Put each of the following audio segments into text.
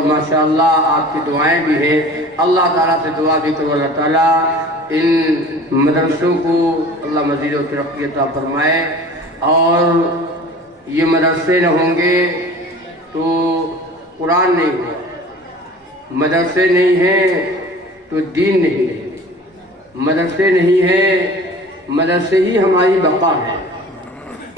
और माशाअल्लाह आपकी दुआएं भी हैं। अल्लाह ताला से दुआ भी करो, अल्लाह ताला इन मदरसों को अल्लाह मज़ीद और तरक्की अता फरमाए। और ये मदरसे न होंगे तो कुरान नहीं होगा, मदरसे नहीं हैं तो दीन नहीं है, मदरसे नहीं है, मदरसे ही हमारी बका है।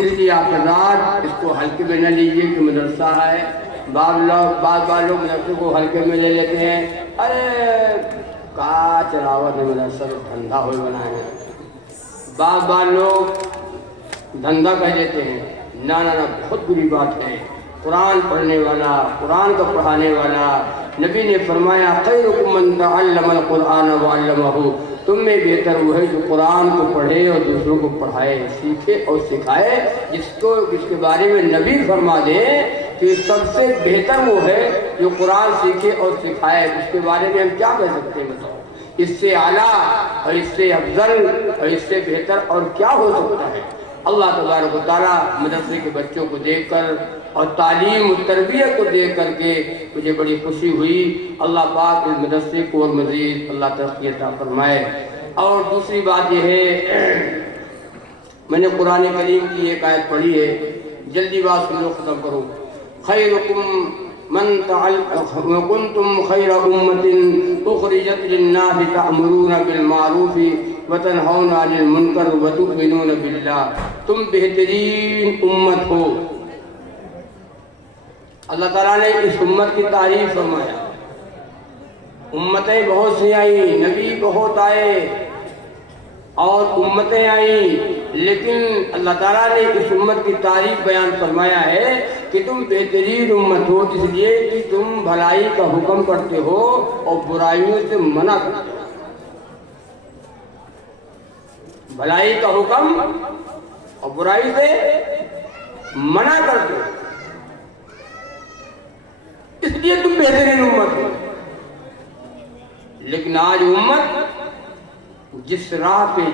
इसलिए आप हज़रात इसको हल्के में न लीजिए कि मदरसा है। बार लोग मदरसे को हल्के में ले लेते हैं, अरे का चलावत है मदरसा तो धंधा हो बनाए। बार लोग धंधा कह देते हैं, ना ना ना, बहुत बुरी बात है। कुरान पढ़ने वाला, कुरान को पढ़ाने वाला, नबी ने फरमाया खैरुकुम मन तअल्लमल कुरान व अल्लमहु, तुम में बेहतर वो है जो कुरान को पढ़े और दूसरों को पढ़ाए, सीखे और सिखाए। जिसके बारे में नबी फरमा दे कि सबसे बेहतर वो है जो कुरान सीखे और सिखाए, उसके बारे में हम क्या कह सकते हैं बताओ? इससे आला और इससे अफजल और इससे बेहतर और क्या हो सकता है? अल्लाह तबारक व तआला मदरसे के बच्चों को देखकर और तालीम और तरबियत को देख करके मुझे बड़ी खुशी हुई। अल्लाह पाक इस मदरसे को और मज़ीद अल्लाह तरक्की अता फरमाए। और दूसरी बात यह है, मैंने कुरान करीम की एक आयत पढ़ी है, जल्दी बात सुन लो, ख़त्म करूँ। खैरुकुम मन कुंतुम खैरा उम्मतिन उखरिजत लिन्नास तअमुरूना बिल मारूफि व तनहौना अनिल मुनकर व तु'मिनूना बिल्लाह, तुम बेहतरीन उम्मत हो। अल्लाह ताला ने इस उम्मत की तारीफ फरमाया। उम्मतें बहुत सी आई, नबी बहुत आए और उम्मतें आई, लेकिन अल्लाह ताला ने इस उम्मत की तारीफ बयान फरमाया है कि तुम बेहतरीन उम्मत हो, इसलिए कि तुम भलाई का हुक्म करते हो और बुराइयों से मना करते हो। भलाई का हुक्म और बुराई से मना करते हो, इसलिए तुम बेहतरीन उम्मत हो। लेकिन आज उम्मत जिस राह पे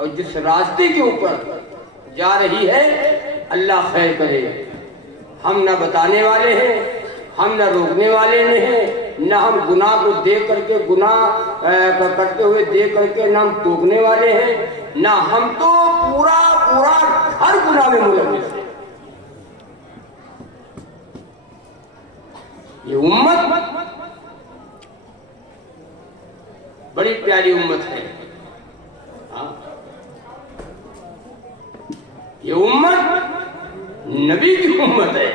और जिस रास्ते के ऊपर जा रही है, अल्लाह खैर करे। हम न बताने वाले हैं, हम न रोकने वाले हैं, न हम गुनाह को देख करके गुनाह करते हुए देख करके न हम टोकने वाले हैं, न हम तो पूरा हर गुनाह में मुलव्विस है। ये उम्मत बड़ी प्यारी उम्मत है। ये उम्मत नबी की उम्मत है।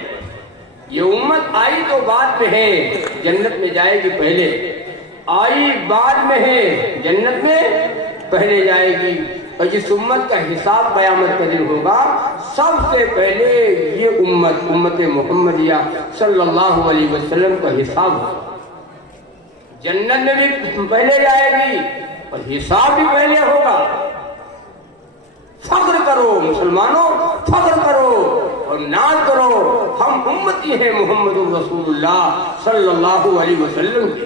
ये उम्मत आई तो बाद में है, जन्नत में जाएगी पहले। आई बाद में है, जन्नत में पहले जाएगी। और जिस उम्मत का हिसाब क़यामत का दिन होगा, सबसे पहले ये उम्मत मुहम्मदिया सल्लल्लाहु अलैहि वसल्लम का हिसाब होगा। जन्नत में भी पहले जाएगी और हिसाब भी पहले होगा। फख्र करो मुसलमानों, फख्र करो और नाज करो, हम उम्मती हैं मोहम्मद रसूलुल्लाह सल्लल्लाहु अलैहि वसल्लम की।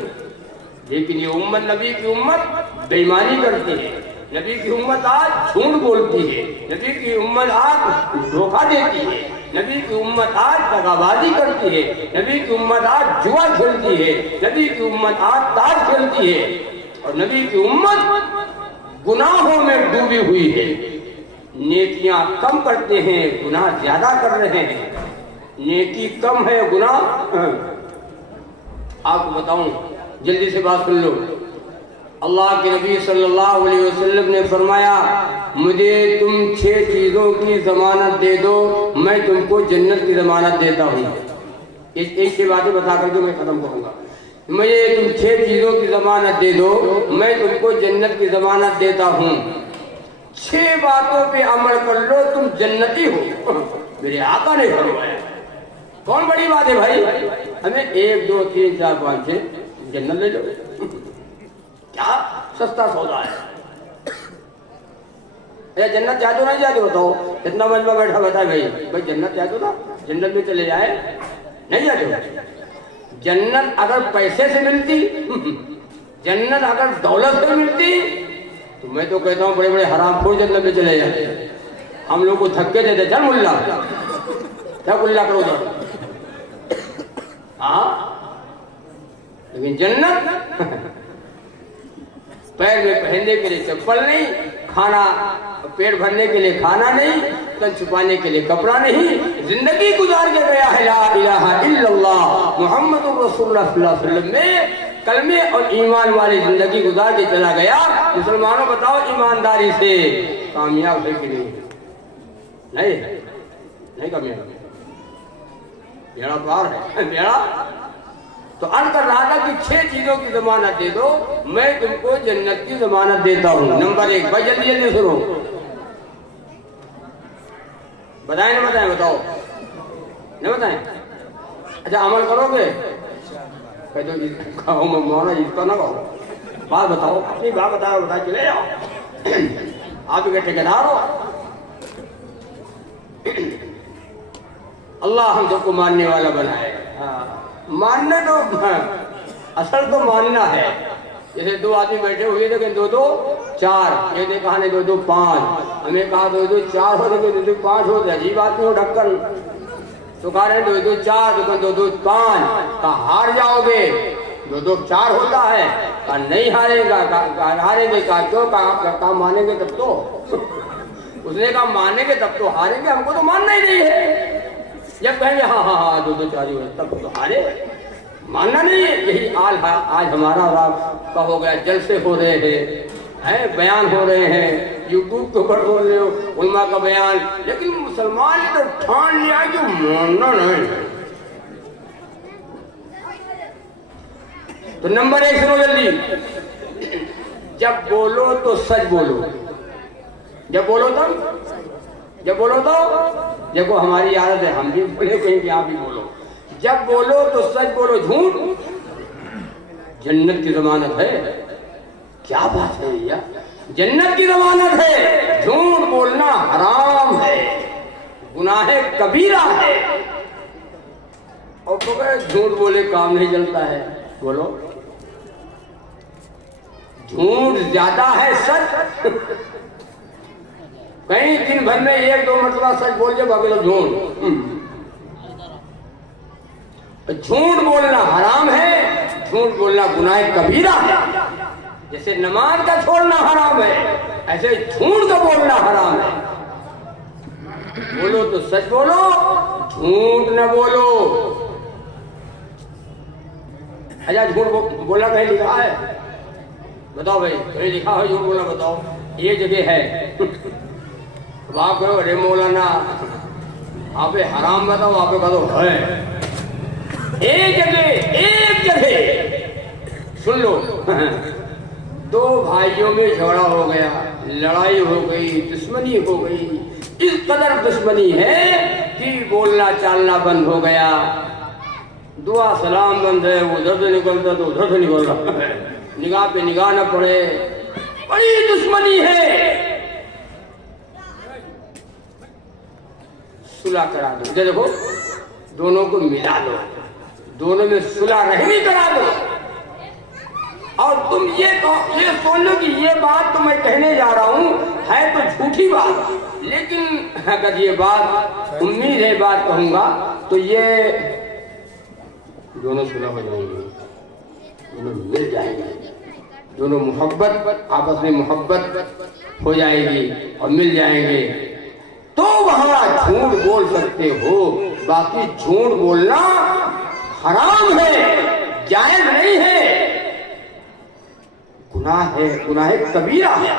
लेकिन ये उम्मत, नबी की उम्मत बेईमानी करती है, नबी की उम्मत आज झूठ बोलती है, नबी की उम्मत आज धोखा देती है, नबी की उम्मत आज दगाबाजी करती है, नबी की उम्मत आज जुआ खेलती है, नबी की उम्मत आज ताश खेलती है, और नबी की उम्मत गुनाहों में डूबी हुई है। नेकियां कम करते हैं, गुनाह ज्यादा कर रहे हैं। नेकी कम है, गुनाह। आपको बताऊं, जल्दी से बात सुन लो। अल्लाह के नबी सल्लल्लाहु अलैहि वसल्लम ने फरमाया, मुझे तुम 6 चीजों की जमानत दे दो, मैं तुमको जन्नत की जमानत देता हूँ। एक से बातें बता कर जो मैं खत्म करूंगा। मुझे तुम 6 चीजों की जमानत दे दो, मैं तुमको जन्नत की जमानत देता हूँ। 6 बातों पे अमल कर लो, तुम जन्नती हो। मेरे आका ने फरमाया। कौन बड़ी बात है भाई? हमें 1 2 3 4 5 6 जन्नत ले लो, क्या सस्ता सौदा है। जन्नत चाहते हो नहीं चाहते बताओ? इतना मजबा बैठा बता भाई जन्नत चाहते हो ना, जन्नत में चले जाए, नहीं जाते हो? जन्नत अगर पैसे से मिलती, जन्नत अगर दौलत से मिलती, तो मैं तो कहता हूँ बड़े बड़े हरामखोर जन्नत में चले जाते। हम लोग को धक्के देते, चल मुल्ला, क्या गुल्ला करो तो। हाँ, लेकिन जन्नत पैर में पहनने के लिए चप्पल नहीं, खाना पेट भरने के लिए खाना नहीं, तन छुपाने के लिए कपड़ा नहीं, जिंदगी गुजार के गया है ला इलाहा इल्लल्लाह मुहम्मदुर रसूलुल्लाह सल्लल्लाहु अलैहि वसल्लम में कलमे और ईमान वाली जिंदगी गुजार के चला गया। मुसलमानों बताओ ईमानदारी से कामयाब है कि नहीं? नहीं है, नहीं कामयाब, बेड़ा पार है बेड़ा। तो अर्ज कर रहा था कि 6 चीजों की जमानत दे दो, मैं तुमको जन्नत की जमानत देता हूं। नंबर 1, भाई जल्दी जल्दी सुनो, बताएं ना बताएं, बताओ नहीं बताएं? अच्छा अमल करोगे? कह दो कहो मौना जितना ना कहो, बात बताओ, अपनी बात बताओ, बता चले जाओ, आप ही के ठेकेदार हो। अल्लाह हम सबको मानने वाला बनाए। मानना तो असल तो मानना है। जैसे 2 आदमी बैठे हुए थे, 2-2 4, ये कहा नहीं 2-2 5, हमें कहा 2-2 4 हो, 2-2 5 हो, अजीब आदमी हो ढक्कन। तो कहा रहे 2-2 4, 2-2 5, कहा हार जाओगे, 2-2 4 होता है, कहा नहीं हारेगा, हारेंगे, कहा क्यों, कहा मानेंगे तब तो। उसने कहा मानेंगे तब तो हारेंगे, हमको तो मानना ही नहीं है। जब कहेंगे हाँ हाँ हाँ 2-2 4 ही हो तब तो हारे, मानना नहीं है। यही आज हमारा और आपका हो गया। जलसे हो रहे हैं, बयान हो रहे हैं, यूट्यूब के ऊपर बोल रहे हो उलमा का बयान, लेकिन मुसलमान ने तो ठान लिया कि मानना नहीं। तो नंबर 1 सुनो जल्दी, जब बोलो तो सच बोलो। जब बोलो तो देखो हमारी आदत है, हम भी बोले कहीं कि आप भी बोलो। जब बोलो तो सच बोलो, झूठ जन्नत की जमानत है। क्या बात है भैया, जन्नत की जमानत है। झूठ बोलना हराम है, गुनाह कबीरा है। और तो झूठ बोले काम नहीं चलता है, बोलो झूठ ज्यादा है सच। कहीं दिन भर में 1-2 मरतबा सच बोल के बाकी लोग झूठ बोलना हराम है। झूठ बोलना गुनाह कबीरा है। जैसे नमाज का छोड़ना हराम है, ऐसे झूठ का बोलना हराम है। बोलो तो सच बोलो, झूठ न बोलो। अच्छा झूठ बोलना कहीं लिखा है? बताओ भाई, कहीं लिखा है झूठ बोलना? बताओ। ये जगह है वहां कहो अरे मौलाना आप हराम बताओ, आप कहो है। एक जगह सुन लो, 2 भाइयों में झगड़ा हो गया, लड़ाई हो गई, दुश्मनी हो गई। इस कदर दुश्मनी है कि बोलना चालना बंद हो गया, दुआ सलाम बंद है, उधर से निकलता तो उधर से निकल रहा है, निगाह पे निगाह न पड़े, बड़ी दुश्मनी है। सुलह करा दो, देखो दोनों को मिला दो, दोनों में सुलह रहमी करा दो। और तुम ये सोच लो कि ये बात तो मैं कहने जा रहा हूं है तो झूठी बात, लेकिन अगर ये बात उम्मीद है बात कहूंगा तो ये दोनों सुलह हो जाएंगे, दोनों मिल जाएंगे, दोनों मोहब्बत आपस में मोहब्बत हो जाएगी और मिल जाएंगे, तो वहां झूठ बोल सकते हो। बाकी झूठ बोलना हराम है, जायज नहीं है, गुनाह है, गुनाह कबीरा है।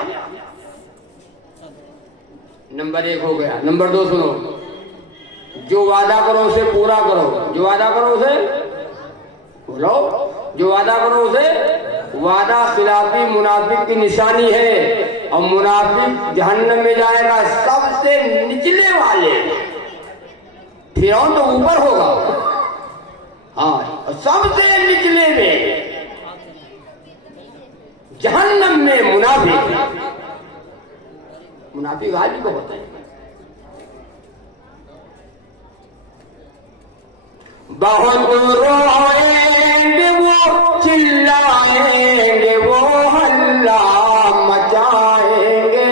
नंबर 1 हो गया। नंबर 2 सुनो, जो वादा करो उसे पूरा करो। जो वादा करो उसे बोलो, जो वादा करो उसे। वादा खिलाफी मुनाफिक की निशानी है, और मुनाफिक जहन्नम में जाएगा सबसे निचले वाले। फिरौन तो ऊपर होगा, हाँ, सबसे निचले में जहन्नम में मुनाफिक गाली को होता है। बहुत रोएंगे वो, चिल्लाएंगे वो, हल्ला मचाएंगे।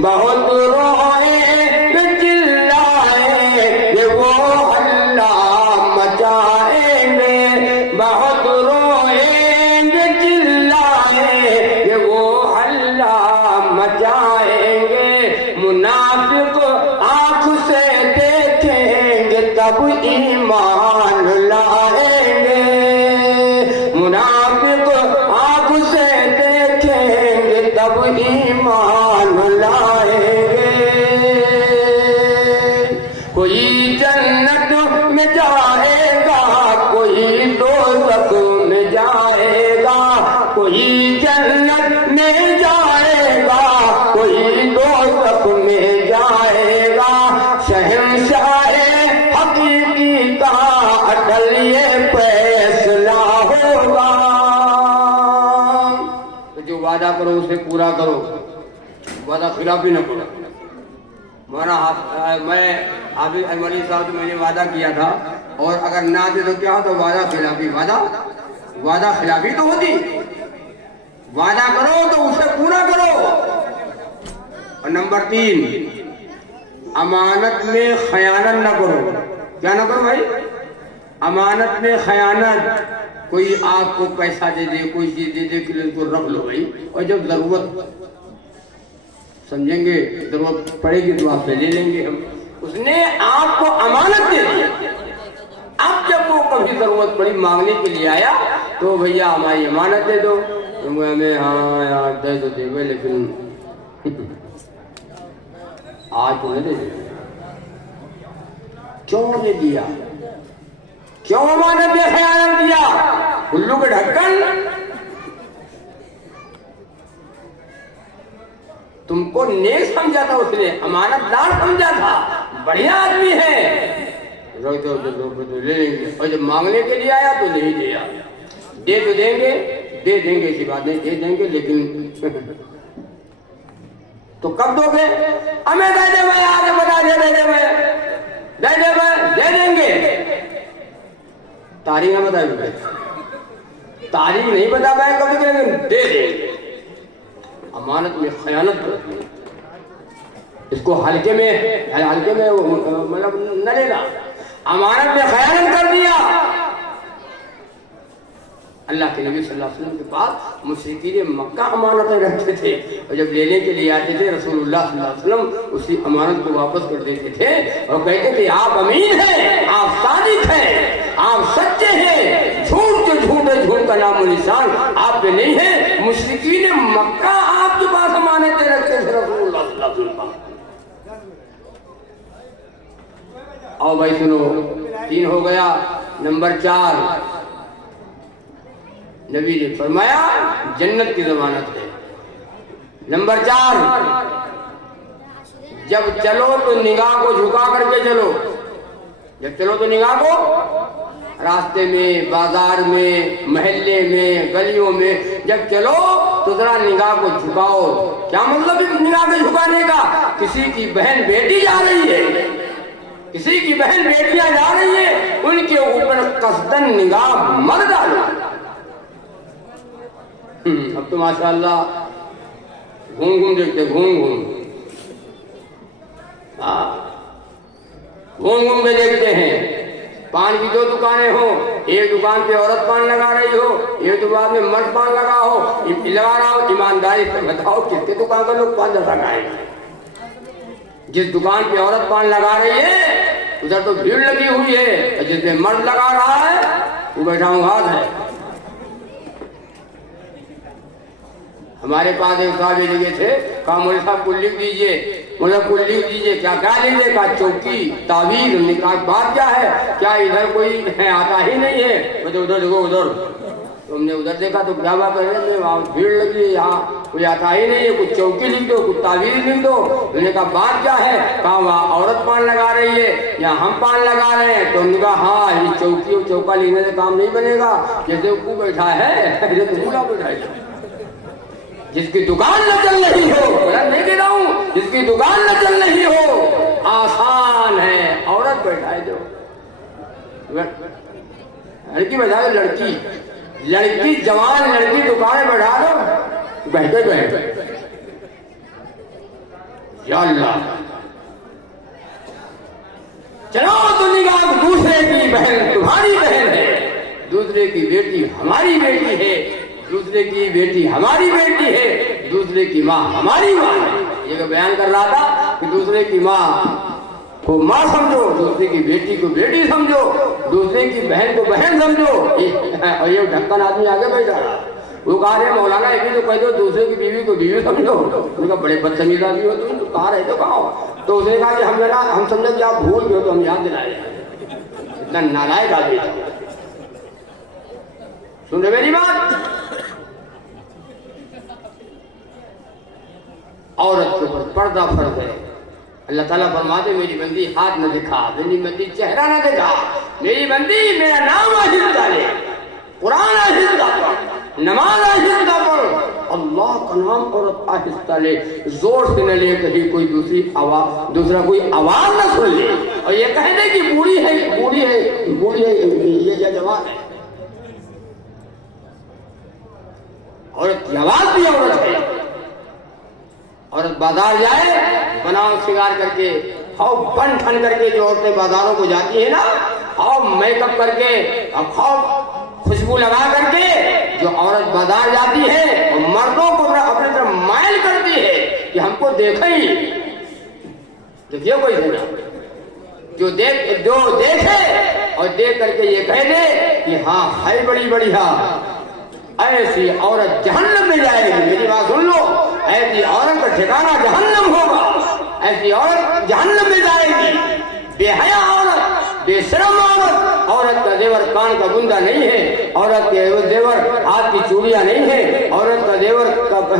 बहुत रोएंगे, चिल्लाएंगे वो, हल्ला मचाएंगे। बहुत तब ईमान लाएंगे, मुनाफिक आँख से देखेंगे तब ईमान लाएंगे। कोई जन्नत में जाएगा, कोई दोज़ख में जाएगा, कोई जन्नत में जाएगा, कोई दोज़ख में जाएगा। शहंशाहे हकीकी का अटल ये फैसला होगा। तो जो वादा करो उसे पूरा करो, वादा खिलाफी न करो। मैं हाफिज अहमदी साहब से मैंने वादा किया था, और अगर ना दे तो क्या हो, तो वादा खिलाफी। वादा खिलाफी तो होती। वादा करो तो उसे पूरा करो। और नंबर 3, अमानत में खयानत न करो। क्या ना करो भाई? अमानत में खयानत। कोई आपको पैसा दे दे, कोई चीज दे दे, कि उसको रख लो भाई, और जब जरूरत समझेंगे, जरूरत पड़ेगी तो आपसे ले लेंगे हम। उसने आपको अमानत दे दी, अब जब वो कभी जरूरत पड़ी मांगने के लिए आया तो भैया हमारी अमानत दे दो। तो हमें हाँ यार दे दो देवे, लेकिन आज तो नहीं दे। क्यों दे दिया? क्यों अमानत में खयानत दिया? उल्लू के ढक्कन। तुमको नेक समझा था उसने, अमानतदार समझा था, बढ़िया आदमी है, रख दो तो ले लेंगे। और जब मांगने के लिए आया तो नहीं दिया। दे तो देंगे, दे देंगे, ऐसी बात नहीं, दे देंगे, लेकिन तो कब दोगे? हमें दे दे भाई, आगे बता दे दे भाई, दे दे भाई, दे देंगे। तारीख न बताइए, तारीख नहीं बता पाए कभी, लेकिन दे देंगे। अमानत में खयानत करती है, इसको हल्के में मतलब न लेना। अमानत में खयानत कर दिया। अल्लाह के नबी सल्लल्लाहु अलैहि वसल्लम के पास मुशरिकीन मक्का अमानतें रखते थे, और जब लेने के लिए आते थे रसूलुल्लाह सल्लल्लाहु अलैहि वसल्लम उसी अमानत को वापस कर देते थे और कहते थे आप अमीन हैं, आप सादिक हैं, आप सच्चे हैं, झूठ के झूठ है, झूठ का नामो निशान आप पे नहीं है। मुशरिकीन मक्का आपके पास अमानतें रखते थे रसूलुल्लाह सल्लल्लाहु अलैहि वसल्लम। आओ भाई सुनो, 3 हो गया। नंबर 4, नबी ने फरमाया जन्नत की जमानत है। नंबर 4, जब चलो तो निगाह को झुका करके चलो। जब चलो तो निगाह को, रास्ते में, बाजार में, महल्ले में, गलियों में जब चलो तो जरा निगाह को झुकाओ। क्या मतलब निगाह को झुकाने का? किसी की बहन बेटी जा रही है, किसी की बहन बेटियां जा रही है, उनके ऊपर कसदन निगाह मत डालो। अब तो माशाअल्लाह घूम देखते, घूम के देखते हैं। पान की 2 दुकानें हो, एक दुकान पे औरत पान लगा रही हो, एक दुकान में मर्द पान लगा रहा हो। ईमानदारी से बताओ कितने दुकान का लोग पान लगाएंगे? जिस दुकान पे औरत पान लगा रही है उधर तो भीड़ लगी हुई है, और जिसमें मर्द लगा रहा है वो बैठा हुआ है। हमारे पास एक साहब लगे थे, कहा मौलवी साहब को लिख दीजिए, मतलब कुल लिख दीजिए। क्या क्या लीजिए? कहा चौकी, तावीज। हमने कहा बात क्या है? क्या इधर कोई आता ही नहीं है? मुझे उधर देखो, उधर। तो हमने उधर देखा तो क्या बात कर रहे हैं, वहाँ भीड़ लगी है, यहाँ कोई आता ही नहीं है, कुछ चौकी लिख दो, कुछ तावीज लिख दो। हमने कहा बात क्या है? कहा वहाँ औरत पान लगा रही है, या हम पान लगा रहे हैं। तो हमने कहा हाँ, ये चौकी और चौका लिखने से काम नहीं बनेगा। जैसे वो बैठा है जैसे पूरा बैठा है। जिसकी दुकान न चल रही हो, नहीं कह रहा हूँ, जिसकी दुकान न चल रही हो, आसान है, औरत बैठाए दो। लड़की बैठा दो, लड़की जवान लड़की दुकान बैठा दो, बैठे या अल्लाह। चलो तो निगाह दूसरे की बहन तुम्हारी बहन है, दूसरे की बेटी हमारी बेटी है, दूसरे की बेटी हमारी बेटी है, दूसरे की माँ हमारी माँ है। ये बयान कर रहा था कि दूसरे की माँ को माँ समझो, दूसरे की बेटी को बेटी समझो, दूसरे की बहन को बहन समझो। और ये ढक्कन आदमी आगे बैठा, वो कहा रहे मौलाना ये भी तो कह दो दूसरे की बीवी को बीवी समझो। उनका बड़े बदतमीज आदमी हो तुम, तो कहा रहे तो कहा। तो उसने कहा कि हम समझे कि आप भूल गए तो हम याद दिलाए। इतना नालायक आदमी था। सुन रहे मेरी बात? औरत के ऊपर पर्दा फर्ज है। अल्लाह ताला फरमाते मेरी बंदी हाथ न दिखा, मेरी बंदी चेहरा न दिखा, मेरी बंदी मेरा नाम आहिस्ता ले, कुरान आहिस्ता पढ़, नमाज आहिस्ता पढ़, अल्लाह का नाम औरत आहिस्ता ले, जोर से न ले, कहीं कोई दूसरा कोई आवाज न सुन ले। और ये कह दे कि बूढ़ी है बूढ़ी है बूढ़ी है, ये जवाब है। औरत की आवाज भी औरत है। औरत बाजार जाए बनाओ श्रृंगार करके, खाओ बन ठन करके, जो औरतें बाजारों को जाती है ना, खाओ मेकअप करके और खाओ खुशबू लगा करके, जो औरत बाजार जाती है और मर्दों को अपनी तरफ माइल करती है कि हमको देखे ही, देखिए कोई देना जो देखे और देख करके ये कह दे कि हाँ है बड़ी बढ़िया, ऐसी औरत जहन्नम में जाएगी। मेरी बात सुन लो, ऐसी औरत का ठिकाना जहन्नम होगा। ऐसी औरत जहन्नम में जाएगी। बेहया औरत, बेशरम औरत, औरत का जेवर कान का गुंदा नहीं है, औरत के जेवर हाथ की चूड़ियां नहीं है, औरत का जेवर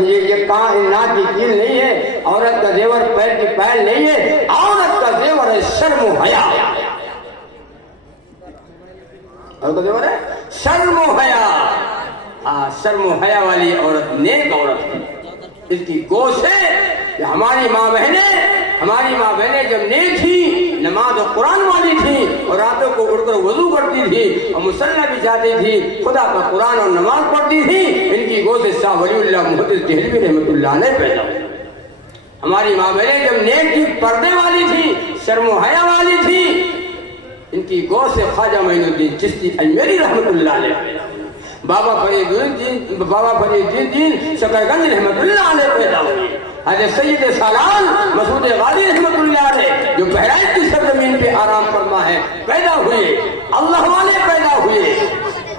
ये कान नाक की कील नहीं है, औरत का जेवर पैर की पैर नहीं है, औरत का जेवर है शर्म हया। औरत का जेवर है शर्म हया। शर्म हया वाली औरत नेक औरत है। इसकी गोश है कि हमारी माँ बहनें जब नेक थी, नमाज और कुरान वाली थी और रातों को उठकर वजू करती थी और मुसल्ला भी जाती थी, खुदा का कुरान और नमाज पढ़ती थी। इनकी गोश से शाह वलीउल्लाह मुहद्दिस देहलवी रहमतुल्लाह अलैह पैदा हुई। हमारी माँ बहनें जब नेक थी, पर्दे वाली थी, शर्म हया वाली थी, इनकी गोश से ख्वाजा मोइनुद्दीन चिश्ती अजमेरी रहमतुल्लाह अलैह, बाबा फरीदुद्दीन शकरगंज रहमतुल्लाह अलैह पैदा हुए। हज़रत सैयद सालान मसूद गाली रहमतुल्लाह अलैह जो बहराइच की सरजमीन पे आराम फरमा है पैदा हुए। अल्लाह वाले पैदा हुए,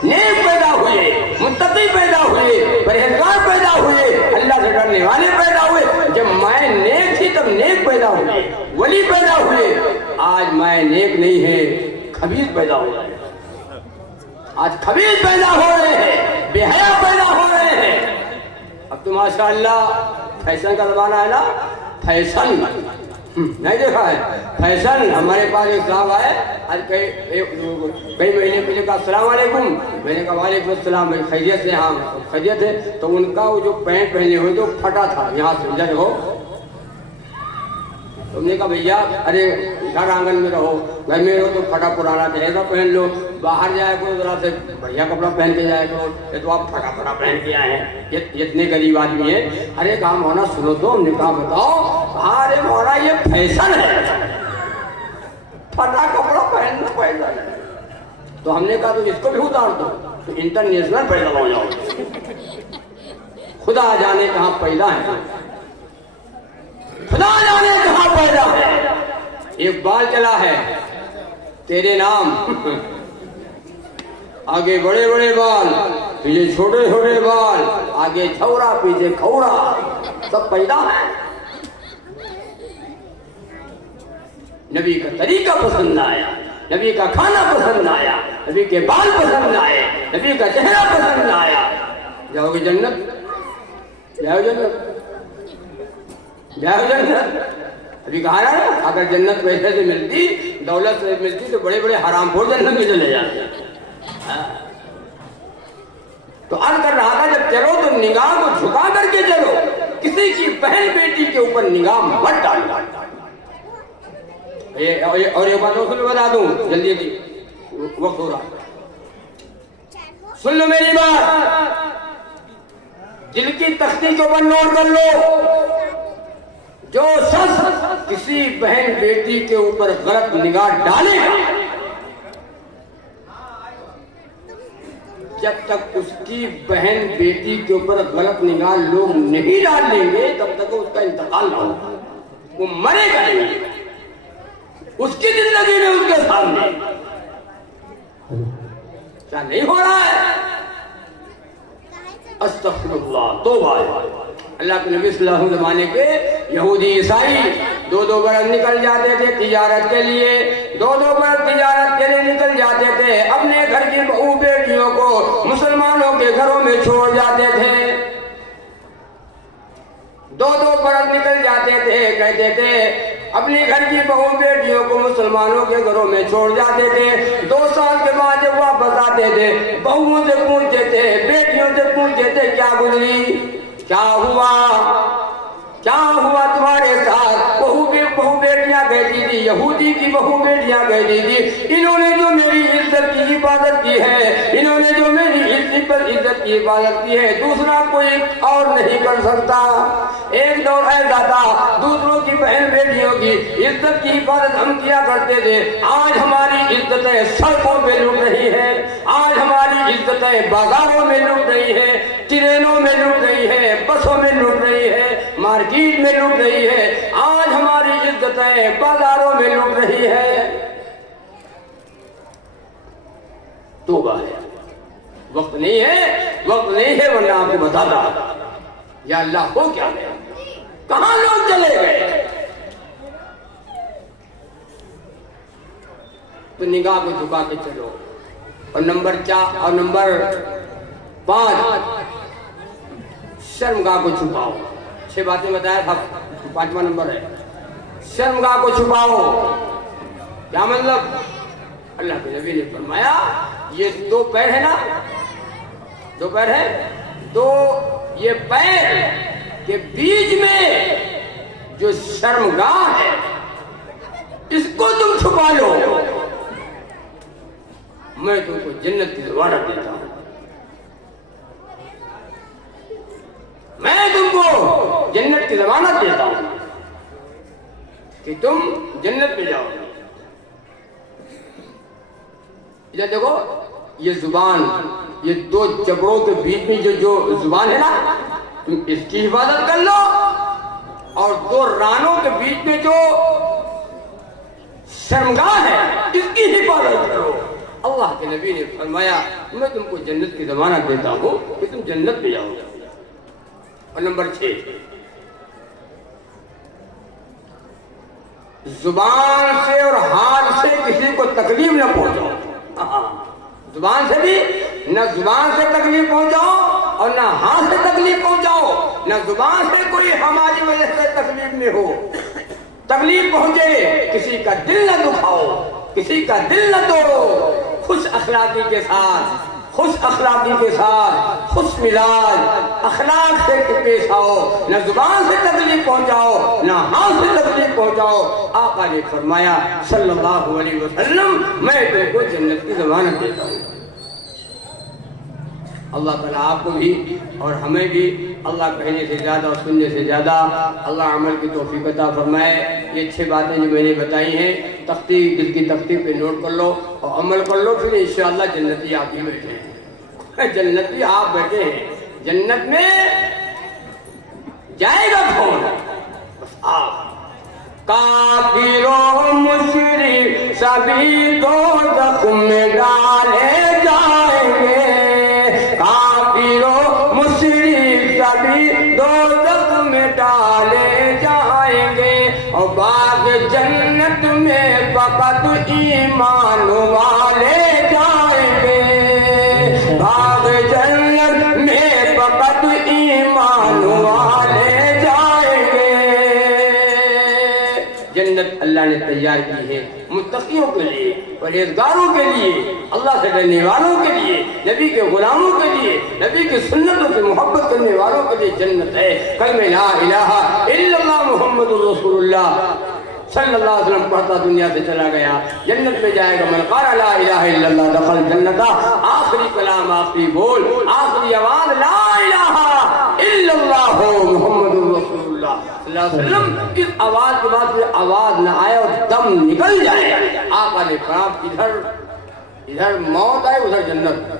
नेक पैदा हुए, मुत्तकी पैदा हुए, परहेजगार पैदा हुए, अल्लाह से डरने वाले पैदा हुए। जब मैं नेक थी तब नेक पैदा हुए, वली पैदा हुए। आज मैं नेक नहीं है, खबीस पैदा हो रहा है। आज खबीस पैदा हो रहे हैं, बेहया पैदा हो रहे हैं। अब तो माशाअल्लाह फैशन का जमाना है ना, फैशन नहीं देखा है फैशन। हमारे पास एक साहब आए आज कई महीने पहले का अस्सलाम वालेकुम, मैंने कहा वालेकुम अस्सलाम, भाई खैरियत से? हाँ खैरियत है। तो उनका वो जो पैंट पहने हुए तो फटा था यहाँ से, समझा देखो। तुमने कहा भैया अरे घर आंगन में रहो, घर में रहो तो फटा पुराना जैसा पहन लो, बाहर जाए को जरा से बढ़िया कपड़ा पहन के जाए करो, ये तो आप फटा पहन के आए हैं, ये इतने गरीब आदमी है। अरे कहा मौना सुनो तो, हमने कहा बताओ। अरे मौना ये फैशन है, फटा कपड़ा पहनना पैसा है। तो हमने कहा तो इसको भी उतार दो, तो इंटरनेशनल पैदा हो जाओ। खुदा जाने कहाँ पैदा है, खुदा जाने कहाँ पैदा है। एक बाल चला है तेरे नाम, आगे बड़े बड़े बाल, पीछे छोटे छोटे बाल, आगे छौरा पीछे खौरा, सब पैदा है। नबी का तरीका पसंद आया, नबी का खाना पसंद आया, नबी के बाल पसंद आए, नबी का चेहरा पसंद आया। जाओगे जन्नत, जाओ जन्नत, जाओ जन्नत। अभी कहा ना अगर जन्नत पैसे से मिलती, दौलत से मिलती तो बड़े बड़े हरामखोर जन्नत में चले जाते। तो अर्ज कर रहा था जब चलो तो निगाह को झुका करके चलो, किसी की बहन बेटी के ऊपर निगाह मत डालो। और एक बात और बता दूं, जल्दी वक्त हो रहा, सुन लो मेरी बात, दिल की तख्ती के ऊपर नोट कर लो। जो शख्स किसी बहन बेटी के ऊपर गलत निगाह डालेगा, जब तक उसकी बहन बेटी के ऊपर गलत निगाह लोग नहीं डाल लेंगे तब तक उसका इंतकाल ना होगा, वो मरेगा नहीं। उसकी जिंदगी में उसके सामने क्या नहीं हो रहा है? अस्तगफिरुल्लाह, तौबा है। अल्लाह के नबी सल्लल्लाहु अलैहि वसल्लम जमाने के यहूदी ईसाई दो बरस निकल जाते थे तिजारत के लिए, दो बरस तिजारत के लिए निकल जाते थे, अपने घर की बहू बेटियों को मुसलमानों के घरों में छोड़ जाते थे। दो बरस निकल जाते थे, कहते थे अपने घर की बहू बेटियों को मुसलमानों के घरों में छोड़ जाते थे। 2 साल के बाद जब वापस आते थे, बहुओं से पूछते थे, बेटियों से पूछते थे, क्या गुजरी, क्या हुआ तुम्हारे साथ? बहू बेटियां कहती थी, यहूदी की बहू बेटियां कहती थी, इन्होंने जो मेरी इज्जत की हिफाजत की है, इन्होंने जो मेरी इज्जत की हिफाजत की है, दूसरा कोई और नहीं कर सकता। एक दौर ऐसा था, दूसरों की बहन बेटियों की इज्जत की हिफाजत हम किया करते थे। आज हमारी इज्जतें सड़कों पे लुट रही है, आज हमारी इज्जतें बाजारों में लुट रही है, ट्रेनों में लुट रही है, बसों में लुट रही है, मार्केट में लुट रही है। आज हमारी इज्जतें बाजारों में लुट रही है। तौबा है, वक्त नहीं है वरना आपको बताता या अल्लाह हो क्या है, कहां लोग चले गए? तो निगाह को झुका के चलो। और नंबर 4 और नंबर 5, शर्मगाह को छुपाओ। 6 बातें बताया था, 5वां नंबर है शर्मगाह को छुपाओ। क्या मतलब? अल्लाह के नबी ने फरमाया, ये 2 पैर है ना, 2 पैर है, तो ये पैर के बीच में जो शर्मगाह है, इसको तुम छुपा लो, मैं तुमको जन्नत की ज़मानत देता हूं। मैं तुमको जन्नत की ज़मानत देता हूं कि तुम जन्नत में जाओ। इधर देखो, ये जुबान, ये 2 जबड़ों के बीच में जो जुबान है ना, तुम इसकी हिफाजत कर लो, और 2 रानों के बीच में जो शर्मगाह है, इसकी हिफाजत करो। अल्लाह के नबी ने फरमाया, मैं तुमको जन्नत की ज़मानत देता हूं कि तुम जन्नत में जाओगे। और नंबर 6, जुबान से और हाथ से किसी को तकलीफ न पहुंचाओ। जुबान से भी न जुबान से तकलीफ पहुंचाओ और न हाथ से तकलीफ पहुंचाओ, न जुबान से कोई हमारी वजह से तकलीफ में हो, तकलीफ पहुंचे, किसी का दिल न दुखाओ, किसी का दिल न तोड़ो। खुश अखलाकी के साथ, खुश मिजाज अखलाक से पेश आओ, न जुबान से तकलीफ पहुंचाओ, न हाथ से तकलीफ पहुंचाओ। आका ने फरमाया सल्लल्लाहु अलैहि वसल्लम, मैं तुमको जन्नत की ज़मानत देता हूं। अल्लाह ताला आपको भी और हमें भी अल्लाह कहने से ज़्यादा और सुनने से ज़्यादा अल्लाह अमल की तौफीक अता फरमाए। ये 6 बातें जो मैंने बताई हैं, दिल की तख्ती पे नोट कर लो और अमल कर लो, फिर इंशाअल्लाह जन्नती आप ही बैठे हैं, जन्नती आप बैठे हैं। जन्नत में जाएगा कौन? बस आप। काफिरों मुशरिक सभी दोज़ख में डाले जाएंगे, काफिरों मुशरिक सभी दोज़ख में डाले जाएंगे, और बाग जन्नत में फकत ईमान वाले जाएंगे, बाग जन्नत में फकत ईमान वाले जाएंगे। जन्नत अल्लाह ने तैयार की है मुत्तकियों के लिए, परहेजगारों के लिए, अल्लाह से डरने वालों के लिए, नबी के गुलामों के लिए, नबी की सुन्नतों से मोहब्बत करने वालों के लिए जन्नत है। कलमे ला इलाहा इल्लल्लाह मुहम्मदुर रसूलुल्लाह सल्लल्लाहु अलैहि वसल्लम पढ़ता दुनिया से चला गया, जन्नत में जाएगा। मन क़ाला ला इलाहा इल्लल्लाह दखल जन्नता। आखिरी कलाम, आखिरी बोल, आखिरी आवाज ला इलाहा इल्लल्लाह मुहम्मदुर रसूलुल्लाह सल्लल्लाहु अलैहि वसल्लम। इस आवाज के बाद फिर आवाज न आए और दम निकल जाए, आका ने कहा इधर मौत आए उधर जन्नत।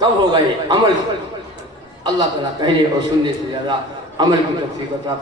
कब होगा ये? अमल। अल्लाह ताला कहने और सुनने से ज्यादा अमल की तौफीक अता